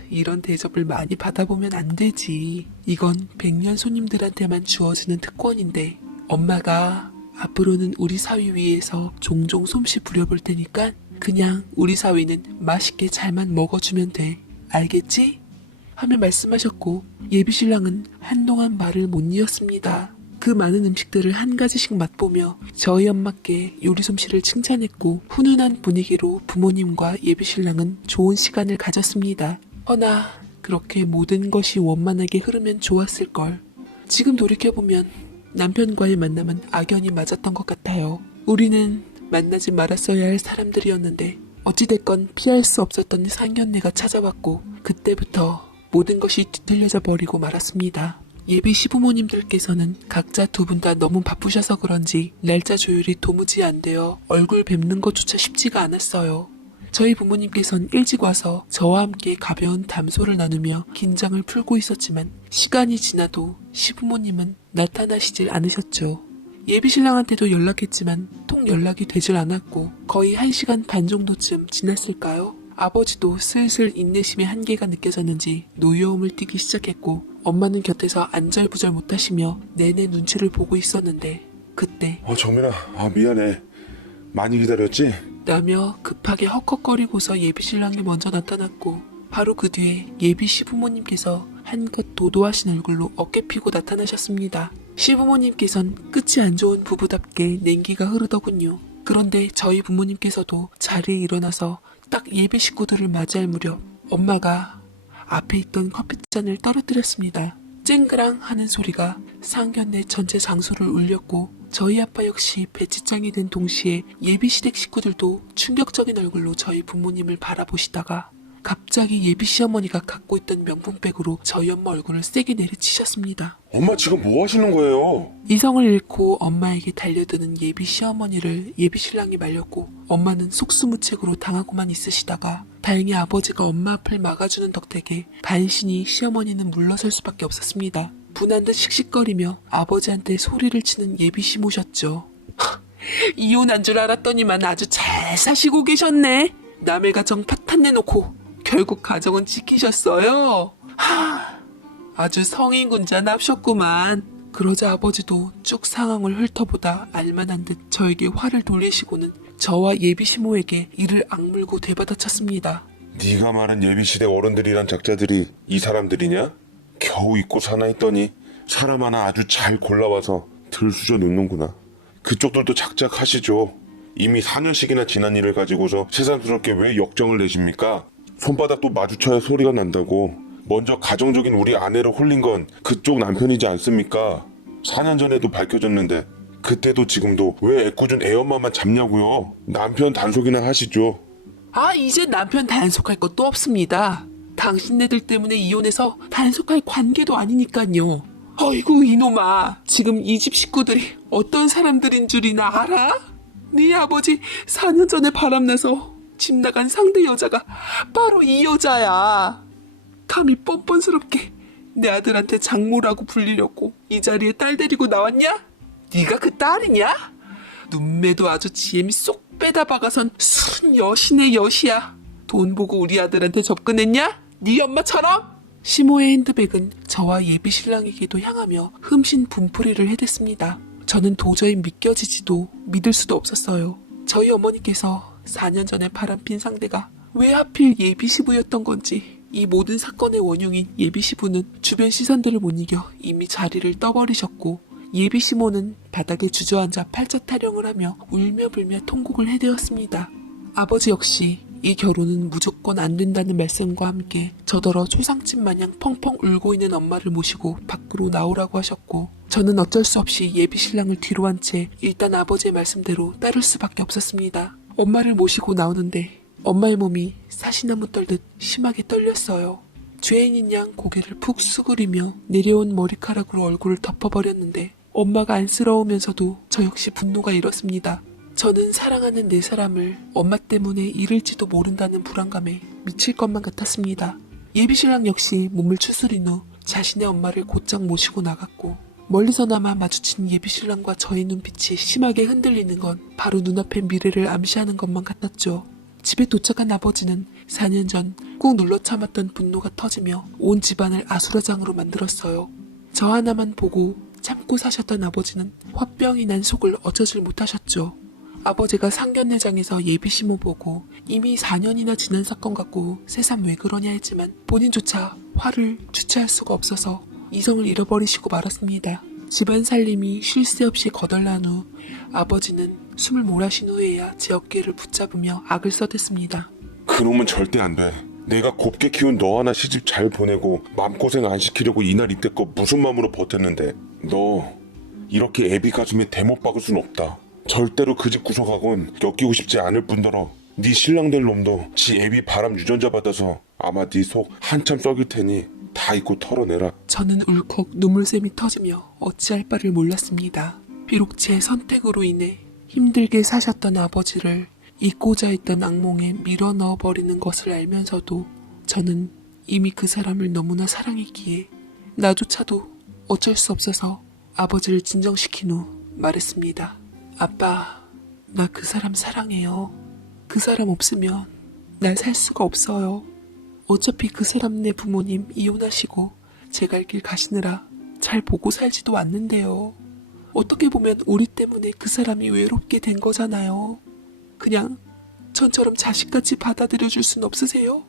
이런 대접을 많이 받아보면 안 되지. 이건 100년 손님들한테만 주어지는 특권인데 엄마가 앞으로는 우리 사위 위해서 종종 솜씨 부려볼 테니까 그냥 우리 사위는 맛있게 잘만 먹어주면 돼. 알겠지? 하며 말씀하셨고 예비신랑은 한동안 말을 못 이었습니다. 그 많은 음식들을 한 가지씩 맛보며 저희 엄마께 요리 솜씨를 칭찬했고 훈훈한 분위기로 부모님과 예비신랑은 좋은 시간을 가졌습니다. 허나 그렇게 모든 것이 원만하게 흐르면 좋았을걸. 지금 돌이켜보면 남편과의 만남은 악연이 맞았던 것 같아요. 우리는 만나지 말았어야 할 사람들이었는데 어찌됐건 피할 수 없었던 상견례가 찾아왔고 그때부터 모든 것이 뒤틀려져 버리고 말았습니다. 예비 시부모님들께서는 각자 두 분 다 너무 바쁘셔서 그런지 날짜 조율이 도무지 안 되어 얼굴 뵙는 것조차 쉽지가 않았어요. 저희 부모님께선 일찍 와서 저와 함께 가벼운 담소를 나누며 긴장을 풀고 있었지만 시간이 지나도 시부모님은 나타나시질 않으셨죠. 예비신랑한테도 연락했지만 통 연락이 되질 않았고 거의 1시간 반 정도쯤 지났을까요? 아버지도 슬슬 인내심의 한계가 느껴졌는지 노여움을 띠기 시작했고 엄마는 곁에서 안절부절 못하시며 내내 눈치를 보고 있었는데 그때 정민아, 미안해. 많이 기다렸지? 라며 급하게 헉헉거리고서 예비신랑이 먼저 나타났고 바로 그 뒤에 예비 시부모님께서 한껏 도도하신 얼굴로 어깨 피고 나타나셨습니다. 시부모님께선 끝이 안 좋은 부부답게 냉기가 흐르더군요. 그런데 저희 부모님께서도 자리에 일어나서 딱 예비 식구들을 맞이할 무렵 엄마가 앞에 있던 커피잔을 떨어뜨렸습니다. 쨍그랑 하는 소리가 상견례 전체 장소를 울렸고 저희 아빠 역시 배치장이 된 동시에 예비 시댁 식구들도 충격적인 얼굴로 저희 부모님을 바라보시다가 갑자기 예비 시어머니가 갖고 있던 명품백으로 저희 엄마 얼굴을 세게 내리치셨습니다. 엄마 지금 뭐 하시는 거예요? 이성을 잃고 엄마에게 달려드는 예비 시어머니를 예비 신랑이 말렸고 엄마는 속수무책으로 당하고만 있으시다가 다행히 아버지가 엄마 앞을 막아주는 덕택에 반신이 시어머니는 물러설 수밖에 없었습니다. 분한 듯 씩씩거리며 아버지한테 소리를 치는 예비 시모셨죠. 이혼한 줄 알았더니만 아주 잘 사시고 계셨네. 남의 가정 파탄내놓고 결국 가정은 지키셨어요. 아주 성인군자 납셨구만. 그러자 아버지도 쭉 상황을 훑어보다 알만한 듯 저에게 화를 돌리시고는 저와 예비 시모에게 이를 악물고 되받아쳤습니다. 네가 말한 예비시대 어른들이란 작자들이 이 사람들이냐? 겨우 잊고 사나 했더니 사람 하나 아주 잘 골라와서 들쑤져 놓는구나. 그쪽들도 작작하시죠. 이미 4년씩이나 지난 일을 가지고서 새삼스럽게 왜 역정을 내십니까? 손바닥도 마주쳐야 소리가 난다고. 먼저 가정적인 우리 아내를 홀린 건 그쪽 남편이지 않습니까? 4년 전에도 밝혀졌는데 그때도 지금도 왜 애꿎은 애엄마만 잡냐고요. 남편 단속이나 하시죠. 이제 남편 단속할 것도 없습니다. 당신네들 때문에 이혼해서 단속할 관계도 아니니까요. 어이구 이놈아, 지금 이 집 식구들이 어떤 사람들인 줄이나 알아? 네 아버지 4년 전에 바람나서 집 나간 상대 여자가 바로 이 여자야. 감히 뻔뻔스럽게 내 아들한테 장모라고 불리려고 이 자리에 딸 데리고 나왔냐? 네가 그 딸이냐? 눈매도 아주 지엠이 쏙 빼다 박아선 술은 여신의 여시야. 돈 보고 우리 아들한테 접근했냐? 네 엄마처럼? 시모의 핸드백은 저와 예비 신랑에게도 향하며 흠신 분풀이를 해댔습니다. 저는 도저히 믿겨지지도 믿을 수도 없었어요. 저희 어머니께서 4년 전에 바람핀 상대가 왜 하필 예비 시부였던 건지, 이 모든 사건의 원흉인 예비 시부는 주변 시선들을 못 이겨 이미 자리를 떠버리셨고, 예비 시모는 바닥에 주저앉아 팔자 타령을 하며 울며 불며 통곡을 해대었습니다. 아버지 역시 이 결혼은 무조건 안 된다는 말씀과 함께 저더러 초상집 마냥 펑펑 울고 있는 엄마를 모시고 밖으로 나오라고 하셨고, 저는 어쩔 수 없이 예비 신랑을 뒤로 한 채 일단 아버지의 말씀대로 따를 수밖에 없었습니다. 엄마를 모시고 나오는데 엄마의 몸이 사시나무 떨듯 심하게 떨렸어요. 죄인인 양 고개를 푹 수그리며 내려온 머리카락으로 얼굴을 덮어버렸는데 엄마가 안쓰러우면서도 저 역시 분노가 일었습니다. 저는 사랑하는 내 사람을 엄마 때문에 잃을지도 모른다는 불안감에 미칠 것만 같았습니다. 예비신랑 역시 몸을 추스린 후 자신의 엄마를 곧장 모시고 나갔고, 멀리서나마 마주친 예비신랑과 저의 눈빛이 심하게 흔들리는 건 바로 눈앞의 미래를 암시하는 것만 같았죠. 집에 도착한 아버지는 4년 전 꾹 눌러 참았던 분노가 터지며 온 집안을 아수라장으로 만들었어요. 저 하나만 보고 참고 사셨던 아버지는 화병이 난 속을 어쩌질 못하셨죠. 아버지가 상견례장에서 예비시모 보고 이미 4년이나 지난 사건 갖고 새삼 왜 그러냐 했지만 본인조차 화를 주체할 수가 없어서 이성을 잃어버리시고 말았습니다. 집안 살림이 쉴 새 없이 거덜난 후 아버지는 숨을 몰아쉰 후에야 제 어깨를 붙잡으며 악을 써댔습니다. 그놈은 절대 안 돼. 내가 곱게 키운 너 하나 시집 잘 보내고 마음고생 안 시키려고 이날 이때껏 무슨 마음으로 버텼는데, 너 이렇게 애비 가슴에 대못 박을 순 없다. 절대로 그 집 구석학원 엮이고 싶지 않을 뿐더러 네 신랑 될 놈도 지 애비 바람 유전자 받아서 아마 네 속 한참 썩일 테니 다 잊고 털어내라. 저는 울컥 눈물샘이 터지며 어찌할 바를 몰랐습니다. 비록 제 선택으로 인해 힘들게 사셨던 아버지를 잊고자 했던 악몽에 밀어 넣어버리는 것을 알면서도 저는 이미 그 사람을 너무나 사랑했기에 나조차도 어쩔 수 없어서 아버지를 진정시킨 후 말했습니다. 아빠, 나 그 사람 사랑해요. 그 사람 없으면 날 살 수가 없어요. 어차피 그 사람네 부모님 이혼하시고 제 갈 길 가시느라 잘 보고 살지도 않는데요. 어떻게 보면 우리 때문에 그 사람이 외롭게 된 거잖아요. 그냥 전처럼 자식같이 받아들여줄 순 없으세요?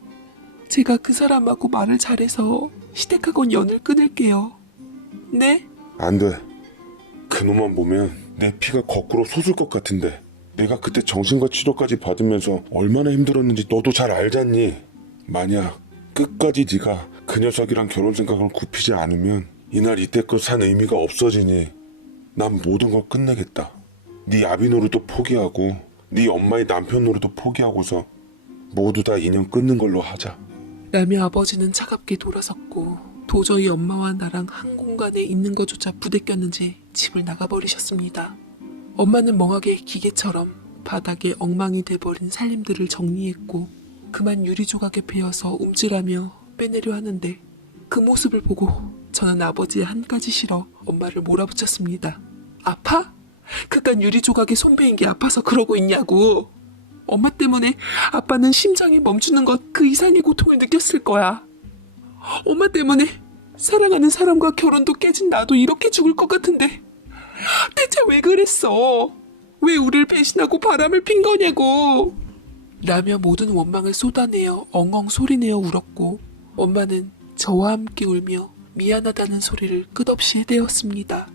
제가 그 사람하고 말을 잘해서 시댁하고는 연을 끊을게요. 네? 안 돼. 그놈만 보면 내 피가 거꾸로 솟을 것 같은데, 내가 그때 정신과 치료까지 받으면서 얼마나 힘들었는지 너도 잘 알잖니. 만약 끝까지 네가 그 녀석이랑 결혼 생각을 굽히지 않으면 이날 이때껏 산 의미가 없어지니 난 모든 걸 끝내겠다. 네 아비 노릇도 포기하고 네 엄마의 남편 노릇도 포기하고서 모두 다 인연 끊는 걸로 하자. 라며 아버지는 차갑게 돌아섰고 도저히 엄마와 나랑 한 공간에 있는 것조차 부대꼈는지 집을 나가버리셨습니다. 엄마는 멍하게 기계처럼 바닥에 엉망이 돼버린 살림들을 정리했고 그만 유리 조각에 베어서 움찔하며 빼내려 하는데, 그 모습을 보고 저는 아버지의 한 가지 싫어 엄마를 몰아붙였습니다. 아파? 그깟 유리 조각에 손 베인 게 아파서 그러고 있냐고. 엄마 때문에 아빠는 심장이 멈추는 것 그 이상의 고통을 느꼈을 거야. 엄마 때문에 사랑하는 사람과 결혼도 깨진 나도 이렇게 죽을 것 같은데 대체 왜 그랬어? 왜 우리를 배신하고 바람을 핀 거냐고. 라며 모든 원망을 쏟아내어 엉엉 소리내어 울었고, 엄마는 저와 함께 울며 미안하다는 소리를 끝없이 해대었습니다.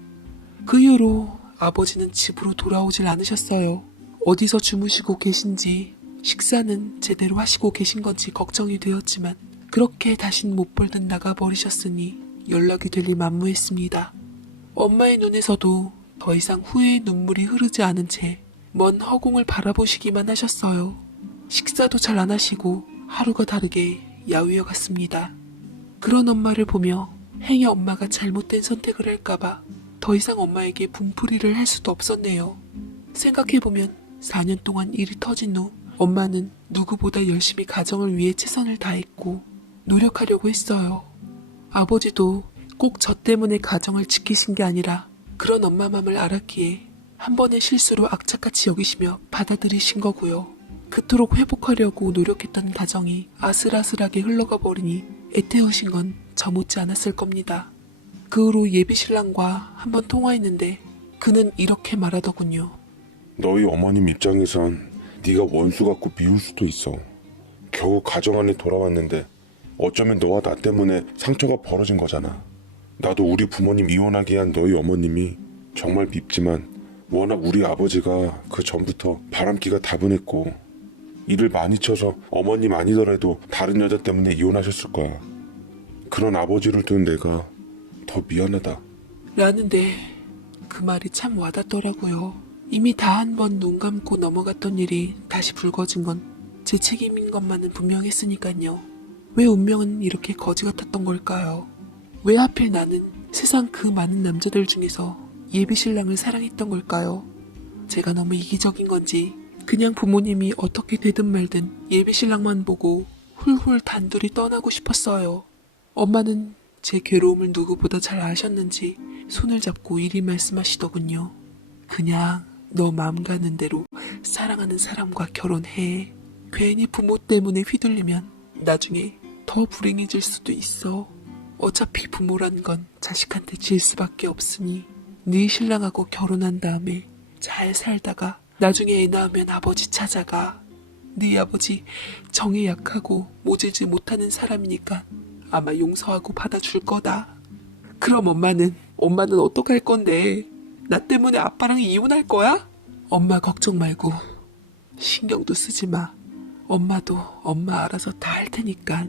그 이후로 아버지는 집으로 돌아오질 않으셨어요. 어디서 주무시고 계신지, 식사는 제대로 하시고 계신 건지 걱정이 되었지만 그렇게 다신 못 볼 듯 나가버리셨으니 연락이 될 리 만무했습니다. 엄마의 눈에서도 더 이상 후회의 눈물이 흐르지 않은 채 먼 허공을 바라보시기만 하셨어요. 식사도 잘 안 하시고 하루가 다르게 야위어 갔습니다. 그런 엄마를 보며 행여 엄마가 잘못된 선택을 할까봐 더 이상 엄마에게 분풀이를 할 수도 없었네요. 생각해보면 4년 동안 일이 터진 후 엄마는 누구보다 열심히 가정을 위해 최선을 다했고 노력하려고 했어요. 아버지도 꼭 저 때문에 가정을 지키신 게 아니라 그런 엄마 맘을 알았기에 한 번의 실수로 악착같이 여기시며 받아들이신 거고요. 그토록 회복하려고 노력했던 가정이 아슬아슬하게 흘러가 버리니 애태우신 건 저 못지 않았을 겁니다. 그 후로 예비신랑과 한 번 통화했는데 그는 이렇게 말하더군요. 너희 어머님 입장에선 네가 원수 같고 미울 수도 있어. 겨우 가정 안에 돌아왔는데 어쩌면 너와 나 때문에 상처가 벌어진 거잖아. 나도 우리 부모님 이혼하게 한 너희 어머님이 정말 밉지만 워낙 우리 아버지가 그 전부터 바람기가 다분했고 일을 많이 쳐서 어머님 아니더라도 다른 여자 때문에 이혼하셨을 거야. 그런 아버지를 둔 내가 더 미안하다. 라는데 그 말이 참 와닿더라고요. 이미 다 한 번 눈 감고 넘어갔던 일이 다시 불거진 건 제 책임인 것만은 분명했으니까요. 왜 운명은 이렇게 거지 같았던 걸까요? 왜 하필 나는 세상 그 많은 남자들 중에서 예비신랑을 사랑했던 걸까요? 제가 너무 이기적인 건지 그냥 부모님이 어떻게 되든 말든 예비신랑만 보고 훌훌 단둘이 떠나고 싶었어요. 엄마는 제 괴로움을 누구보다 잘 아셨는지 손을 잡고 이리 말씀하시더군요. 그냥 너 마음 가는 대로 사랑하는 사람과 결혼해. 괜히 부모 때문에 휘둘리면 나중에 더 불행해질 수도 있어. 어차피 부모란 건 자식한테 질 수밖에 없으니 네 신랑하고 결혼한 다음에 잘 살다가 나중에 애 낳으면 아버지 찾아가. 네 아버지 정에 약하고 모질지 못하는 사람이니까 아마 용서하고 받아줄 거다. 그럼 엄마는 어떡할 건데? 나 때문에 아빠랑 이혼할 거야? 엄마 걱정 말고 신경도 쓰지 마. 엄마도 엄마 알아서 다 할 테니까.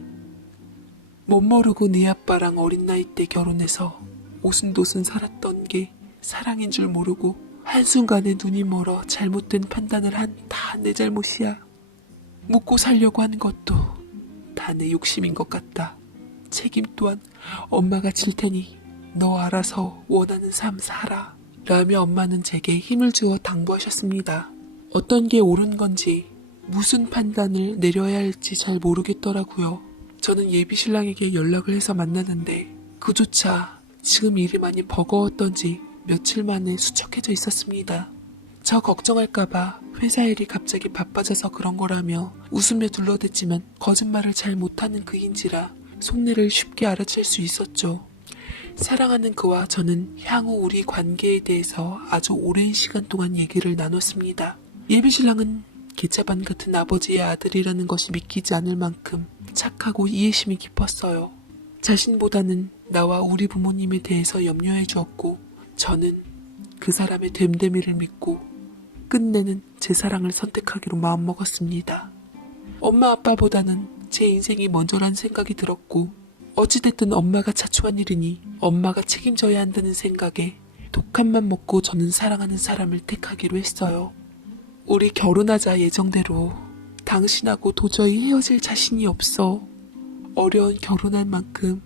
못 모르고 네 아빠랑 어린 나이 때 결혼해서 오순도순 살았던 게 사랑인 줄 모르고 한순간에 눈이 멀어 잘못된 판단을 한 다 내 잘못이야. 묻고 살려고 한 것도 다 내 욕심인 것 같다. 책임 또한 엄마가 질 테니 너 알아서 원하는 삶 살아. 라며 엄마는 제게 힘을 주어 당부하셨습니다. 어떤 게 옳은 건지 무슨 판단을 내려야 할지 잘 모르겠더라고요. 저는 예비신랑에게 연락을 해서 만나는데 그조차 지금 일이 많이 버거웠던지 며칠 만에 수척해져 있었습니다. 저 걱정할까봐 회사 일이 갑자기 바빠져서 그런 거라며 웃으며 둘러댔지만 거짓말을 잘 못하는 그인지라 속내를 쉽게 알아챌 수 있었죠. 사랑하는 그와 저는 향후 우리 관계에 대해서 아주 오랜 시간 동안 얘기를 나눴습니다. 예비신랑은 개차반 같은 아버지의 아들이라는 것이 믿기지 않을 만큼 착하고 이해심이 깊었어요. 자신보다는 나와 우리 부모님에 대해서 염려해 주었고 저는 그 사람의 됨됨이를 믿고 끝내는 제 사랑을 선택하기로 마음먹었습니다. 엄마 아빠보다는 제 인생이 먼저란 생각이 들었고 어찌됐든 엄마가 자초한 일이니 엄마가 책임져야 한다는 생각에 독한만 먹고 저는 사랑하는 사람을 택하기로 했어요. 우리 결혼하자 예정대로. 당신하고 도저히 헤어질 자신이 없어. 어려운 결혼할 만큼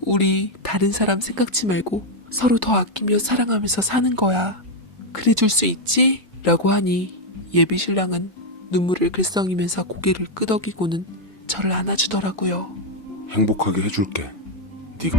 우리 다른 사람 생각지 말고 서로 더 아끼며 사랑하면서 사는 거야. 그래줄 수 있지? 라고 하니 예비신랑은 눈물을 글썽이면서 고개를 끄덕이고는 저를 안아주더라고요. 행복하게 해줄게. 네가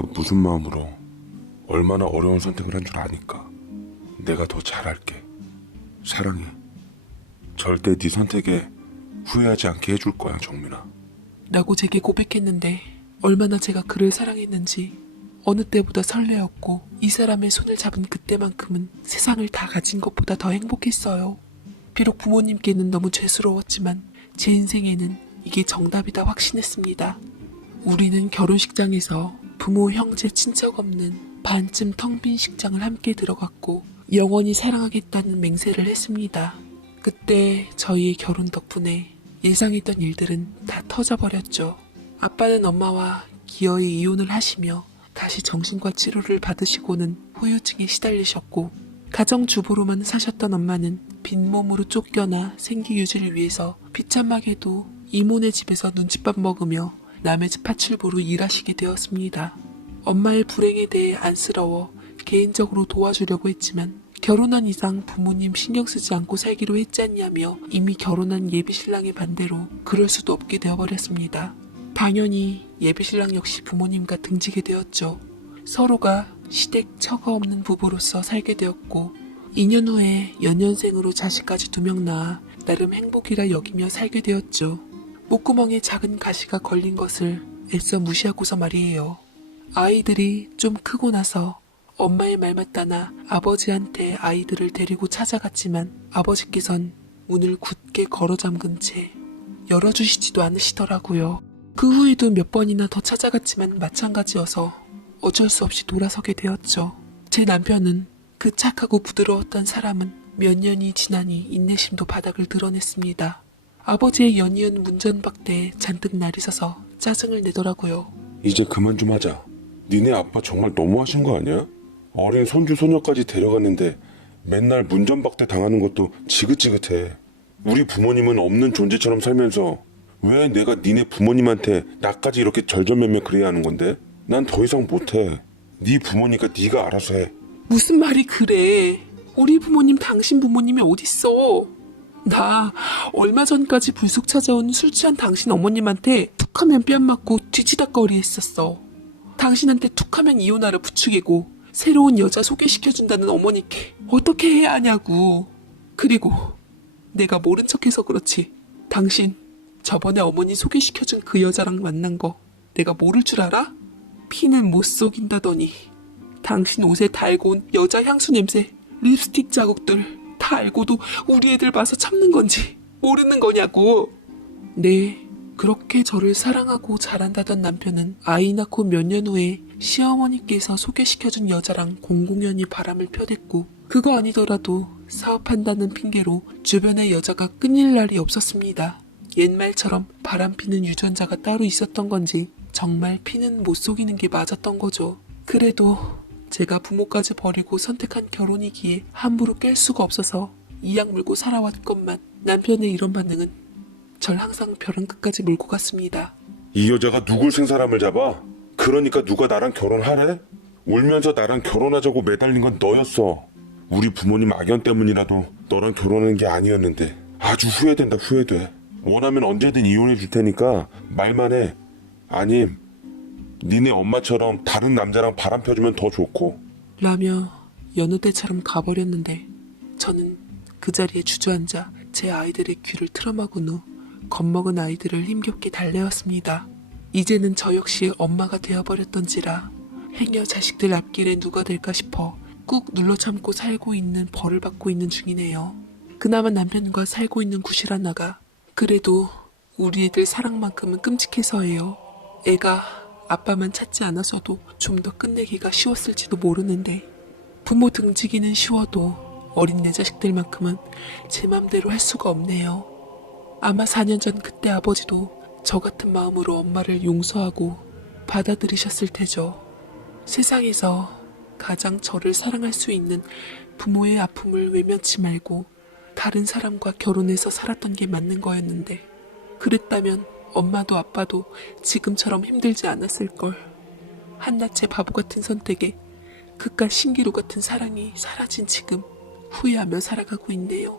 내가 무슨 마음으로 얼마나 어려운 선택을 한 줄 아니까. 내가 더 잘할게. 사랑해. 절대 네 선택에 후회하지 않게 해줄 거야, 정민아. 라고 제게 고백했는데 얼마나 제가 그를 사랑했는지 어느 때보다 설레었고 이 사람의 손을 잡은 그때만큼은 세상을 다 가진 것보다 더 행복했어요. 비록 부모님께는 너무 죄스러웠지만 제 인생에는 이게 정답이다 확신했습니다. 우리는 결혼식장에서 부모, 형제, 친척 없는 반쯤 텅 빈 식장을 함께 들어갔고 영원히 사랑하겠다는 맹세를 했습니다. 그때 저희의 결혼 덕분에 예상했던 일들은 다 터져버렸죠. 아빠는 엄마와 기어이 이혼을 하시며 다시 정신과 치료를 받으시고는 후유증에 시달리셨고 가정주부로만 사셨던 엄마는 빈몸으로 쫓겨나 생기 유지를 위해서 비참하게도 이모네 집에서 눈칫밥 먹으며 남의 집 파출부로 일하시게 되었습니다. 엄마의 불행에 대해 안쓰러워 개인적으로 도와주려고 했지만 결혼한 이상 부모님 신경 쓰지 않고 살기로 했지 않냐며 이미 결혼한 예비신랑의 반대로 그럴 수도 없게 되어버렸습니다. 당연히 예비신랑 역시 부모님과 등지게 되었죠. 서로가 시댁 처가 없는 부부로서 살게 되었고 2년 후에 연년생으로 자식까지 2명 낳아 나름 행복이라 여기며 살게 되었죠. 목구멍에 작은 가시가 걸린 것을 애써 무시하고서 말이에요. 아이들이 좀 크고 나서 엄마의 말 맞다나 아버지한테 아이들을 데리고 찾아갔지만 아버지께선 문을 굳게 걸어 잠근 채 열어주시지도 않으시더라고요. 그 후에도 몇 번이나 더 찾아갔지만 마찬가지여서 어쩔 수 없이 돌아서게 되었죠. 제 남편은 그 착하고 부드러웠던 사람은 몇 년이 지나니 인내심도 바닥을 드러냈습니다. 아버지의 연이은 문전박대에 잔뜩 날이 서서 짜증을 내더라고요. 이제 그만 좀 하자. 니네 아빠 정말 너무하신 거 아니야? 어린 손주 소녀까지 데려갔는데 맨날 문전박대 당하는 것도 지긋지긋해. 우리 부모님은 없는 존재처럼 살면서 왜 내가 니네 부모님한테 나까지 이렇게 절절매매 그래야 하는 건데? 난 더 이상 못해. 네 부모니까 네가 알아서 해. 무슨 말이 그래. 우리 부모님 당신 부모님이 어딨어. 나 얼마 전까지 불쑥 찾아온 술 취한 당신 어머님한테 툭하면 뺨 맞고 뒤지다꺼리 했었어. 당신한테 툭하면 이혼하려 부추기고 새로운 여자 소개시켜준다는 어머니께 어떻게 해야 하냐고. 그리고 내가 모른 척해서 그렇지 당신 저번에 어머니 소개시켜준 그 여자랑 만난 거 내가 모를 줄 알아? 피는 못 속인다더니 당신 옷에 달고 온 여자 향수 냄새, 립스틱 자국들 다 알고도 우리 애들 봐서 참는 건지 모르는 거냐고. 네, 그렇게 저를 사랑하고 잘한다던 남편은 아이 낳고 몇 년 후에 시어머니께서 소개시켜준 여자랑 공공연히 바람을 펴댔고 그거 아니더라도 사업한다는 핑계로 주변의 여자가 끊일 날이 없었습니다. 옛말처럼 바람피는 유전자가 따로 있었던 건지 정말 피는 못 속이는 게 맞았던 거죠. 그래도 제가 부모까지 버리고 선택한 결혼이기에 함부로 깰 수가 없어서 이악 물고 살아왔건만 남편의 이런 반응은 절 항상 벼랑 끝까지 몰고 갔습니다. 이 여자가 누굴 생사람을 잡아? 그러니까 누가 나랑 결혼하래? 울면서 나랑 결혼하자고 매달린 건 너였어. 우리 부모님 악연 때문이라도 너랑 결혼하는 게 아니었는데 아주 후회된다. 후회돼. 원하면 언제든 이혼해 줄 테니까 말만 해. 아님 니네 엄마처럼 다른 남자랑 바람 펴주면 더 좋고. 라며 여느 때처럼 가버렸는데 저는 그 자리에 주저앉아 제 아이들의 귀를 틀어막은 후 겁먹은 아이들을 힘겹게 달래었습니다. 이제는 저 역시 엄마가 되어버렸던지라 행여 자식들 앞길에 누가 될까 싶어 꾹 눌러 참고 살고 있는 벌을 받고 있는 중이네요. 그나마 남편과 살고 있는 구실 하나가 그래도 우리 애들 사랑만큼은 끔찍해서예요. 애가 아빠만 찾지 않았어도 좀 더 끝내기가 쉬웠을지도 모르는데 부모 등지기는 쉬워도 어린 내 자식들만큼은 제 맘대로 할 수가 없네요. 아마 4년 전 그때 아버지도 저 같은 마음으로 엄마를 용서하고 받아들이셨을 테죠. 세상에서 가장 저를 사랑할 수 있는 부모의 아픔을 외면치 말고 다른 사람과 결혼해서 살았던 게 맞는 거였는데 그랬다면 엄마도 아빠도 지금처럼 힘들지 않았을걸. 한낱의 바보 같은 선택에 그깟 신기루 같은 사랑이 사라진 지금 후회하며 살아가고 있네요.